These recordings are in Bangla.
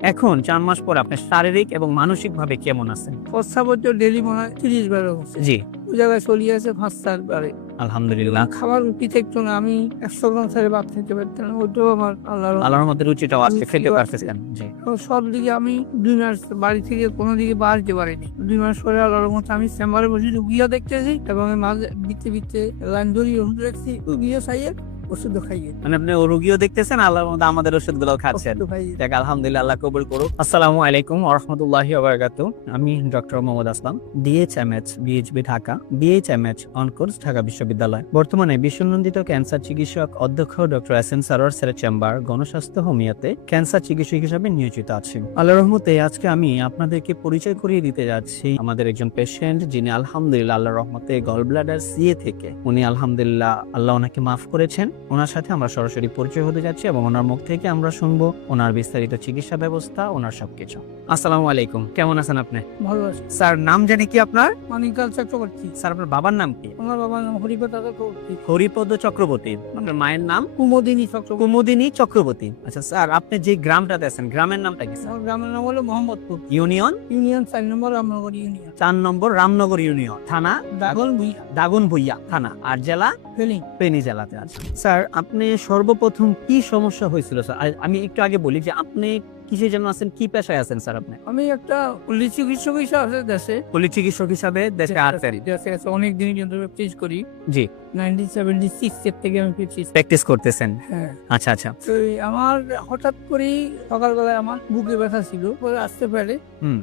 এখন 4 মাস পর আপনি শারীরিক এবং মানসিকভাবে কেমন আছেন? প্রস্রাবের তো ডেইলি মনে হয় 30 বারের মতো। জি, ওই জায়গায় চলিয়ে আছে 5-4 বারে। আলহামদুলিল্লাহ। খাবার রুটি থাকতো না, আমি 100 গ্রাম ছাড়া ভাত খেতে পারতাম না। ওটাও আমার আল্লাহর আল্লাহর রহমতে রুচিটাও আজকে রুচিও খেতে আছে। পারতেছেন। জি। তো সব দিকে আমি 2 মাস বাড়ি থেকে কোনো দিকে বাড়তে পারিনি। 2 মাস পরে আল্লাহর রহমতে আমি চেম্বারে বসে রুগীও দেখতেছি এবং এর মাঝে ভিত্তি লাইন ধরিয়ে ওষুধ রাখছি, রুগীও খাইয়ে ওষুধ খাইয়ে মানে আপনি রোগীও দেখতেছেন, আল্লাহর রহমতে আমাদের ওষুধগুলো খাচ্ছেন। ওষুধ খাইয়ে। যাক আলহামদুলিল্লাহ, আল্লাহ কবুল করুক। আসসালামু আলাইকুম ওয়া রাহমাতুল্লাহি ওয়া বারাকাতুহু। আমি ডক্টর মোহাম্মদ আসলাম, ডিএইচএমএইচ বিএইচবি ঢাকা, বিএইচএমএইচ অনকোর্স ঢাকা বিশ্ববিদ্যালয়। বর্তমানে বিশ্বনন্দিত ক্যান্সার চিকিৎসক অধ্যক্ষ ডক্টর এসএন সারোয়ার স্যারের চেম্বার গণস্বাস্থ্য হোমিওতে ক্যান্সার চিকিৎসক হিসেবে নিয়োজিত আছি। আল্লাহর রহমতে আজকে আমি আপনাদেরকে পরিচয় করিয়ে দিতে যাচ্ছি আমাদের একজন পেশেন্ট, যিনি আলহামদুলিল্লাহ আল্লাহর রহমতে গল ব্লাডার সিএ থেকে উনি আলহামদুলিল্লাহ আল্লাহ ওনাকে মাফ করেছেন। ওনার সাথে আমরা সরাসরি পরিচয় হতে যাচ্ছি এবং ওনার মুখ থেকে আমরা শুনবো ওনার বিস্তারিত চিকিৎসা ব্যবস্থা, ওনার সবকিছু। আসসালামু আলাইকুম, কেমন আছেন আপনি? ভালো আছে। স্যার, নাম জানি কি আপনার? মানিকাল চক্রবর্তী। স্যার, আপনার বাবার নাম কি? আমার বাবার নাম হরিপদ চক্রবর্তী। হরিপদ চক্রবর্তী। আপনার মায়ের নাম? কুমোদিনী চক্রবর্তী। কুমুদিনী চক্রবর্তী। আচ্ছা স্যার, আপনি যে গ্রামটাতে আছেন, গ্রামের নামটা কি স্যার? আমার গ্রামের নাম হলো মোহাম্মদপুর। ইউনিয়ন? ইউনিয়ন 4 নম্বর রামনগর ইউনিয়ন। 4 নম্বর রামনগর ইউনিয়ন। থানা? দাগল ভুইয়া। দাগনভূঞা থানা। আর জেলা? ফেনী। ফেনী জেলাতে আছে। স্যার, আপনি সর্বপ্রথম কি সমস্যা হয়েছিল স্যার? আমি একটু আগে বলি যে আপনি কিসে যেন আছেন, কি পেশায় আছেন স্যার আপনি? আমি একটা পুলিশ চিকিৎসক হিসেবে আছে দেশে। পুলিশ চিকিৎসক হিসাবে দেশে আছেন? দেশে আছে, অনেক দিন কিন্তু প্র্যাকটিস করি। জি। 1976 এর থেকে আমি প্র্যাকটিস করতেছেন? হ্যাঁ। আচ্ছা আচ্ছা। তো আমার হঠাৎ করে সকালবেলায় আমার বুকে ব্যথা ছিল, পরে আসতে পারে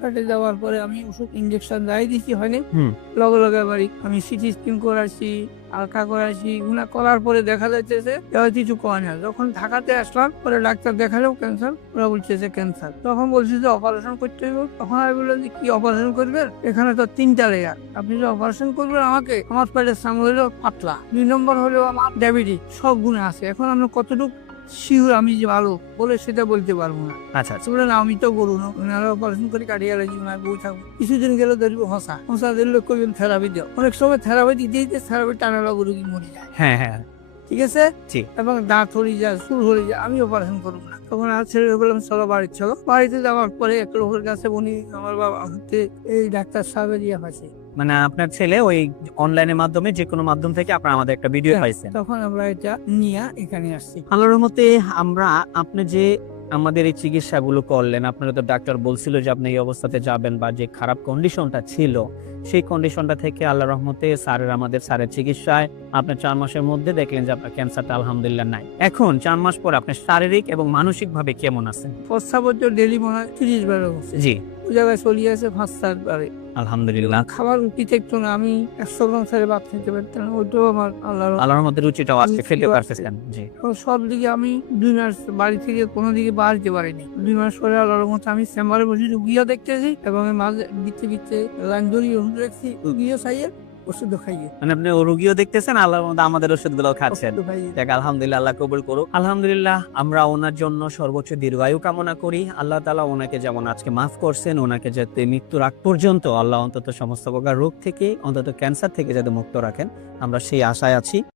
পেটে যাওয়ার পরে আমি ওষুধ ইনজেকশন যাই দিছি হয়নি, লগে লগে বাড়ি আমি সিটি স্ক্যান করাচ্ছি, আলট্রা করাচ্ছি, ওগুলা করার পরে দেখা যাচ্ছে কিছু কয় না। যখন ঢাকাতে আসলাম পরে ডাক্তার দেখালেও ক্যান্সার, ওরা বলছে যে ক্যান্সার। তখন বলছি যে অপারেশন করতে হবে। তখন আমি বললাম যে কি অপারেশন করবেন, এখানে তো 3টা লেয়ার, আপনি যে অপারেশন করবেন আমাকে, আমার পেটের সামনে হলো পাতলা, 2 নম্বর হলো আমার ডায়াবেটিস, সব গুণে আছে। এখন আমি কতটুকু শিওর আমি যে ভালো বলে সেটা বলতে পারবো না। আচ্ছা আচ্ছা। বলে না, আমি তো গরু না, অপারেশন করে কাটিয়ে গেছি, বই থাকবো। কিছুদিন গেলে ধরবো হসা দিলে কইবেন থেরাপি দাও। অনেক সময় থেরাপি দিতে থেরাপি টানা লাগবে, রুগী মরে যায়। হ্যাঁ হ্যাঁ। ঠিক আছে। জি। এবং দাঁত হয়ে যায়, সুর হয়ে যায়, আমি অপারেশন করবো না। তখন আর ছেড়ে বললাম চলো বাড়ি চলো। বাড়িতে যাওয়ার পরে একটা লোকের কাছে উনি আমার বাবা হচ্ছে এই ডাক্তার সাহেবের ইয়ে পাইছে। মানে আপনার ছেলে ওই অনলাইনের মাধ্যমে, যে কোনো মাধ্যম থেকে আপনার আমাদের একটা ভিডিও পাইছেন। তখন আমরা এটা নিয়ে এখানে আসছি। আল্লাহর রহমতে আমরা, আপনি যে আমাদের এই চিকিৎসাগুলো করলেন, আপনারা তো ডাক্তার বলছিল যে আপনি এই অবস্থাতে যাবেন, বা যে খারাপ কন্ডিশনটা ছিল সেই কন্ডিশনটা থেকে আল্লাহর রহমতে আমাদের স্যারের চিকিৎসায় আপনার 4 মাসের মধ্যে দেখলেন যে আপনার ক্যান্সারটা আলহামদুলিল্লাহ নাই। এখন 4 মাস পর আপনি শারীরিক এবং মানসিক ভাবে কেমন আছেন? প্রস্রাবের তো ডেইলি মনে হয় 30 বারের মতো। জি, ওই জায়গায় চলিয়ে আছে 5-4 বারে। আলহামদুলিল্লাহ। খাবার রুটি থাকতো না, আমি 100 গ্রাম ছাড়া ভাত খেতে পারতাম না। ওটাও আমার আল্লাহর মধ্যে রুচিটাও আজকে খেতে রুচিও আছে। পারতেছেন। জি। তো সব দিকে আমি 2 মাস বাড়ি থেকে কোনো দিকে বাড়তে পারিনি। 2 মাস পরে আল্লাহর রহমতে আমি চেম্বারে বসে রুগীও দেখতেছি এবং এর মাঝে ভিত্তি লাইন ধরিয়ে ওষুধ রাখছি, রুগীও খাইয়ে ওষুধ খাইয়ে। মানে আপনি রোগীও দেখতেছেন, আল্লাহর মধ্যে আমাদের ওষুধগুলো খাচ্ছেন। ওষুধ খাইয়ে। যাক আলহামদুলিল্লাহ, আল্লাহ কবুল করুক। আলহামদুলিল্লাহ, আমরা ওনার জন্য সর্বোচ্চ দীর্ঘায়ু কামনা করি। আল্লাহ তাআলা ওনাকে যেমন আজকে মাফ করছেন, ওনাকে যাতে মৃত্যুর আগ পর্যন্ত আল্লাহ অন্তত সমস্ত প্রকার রোগ থেকে, অন্তত ক্যান্সার থেকে যাতে মুক্ত রাখেন, আমরা সেই আশায় আছি।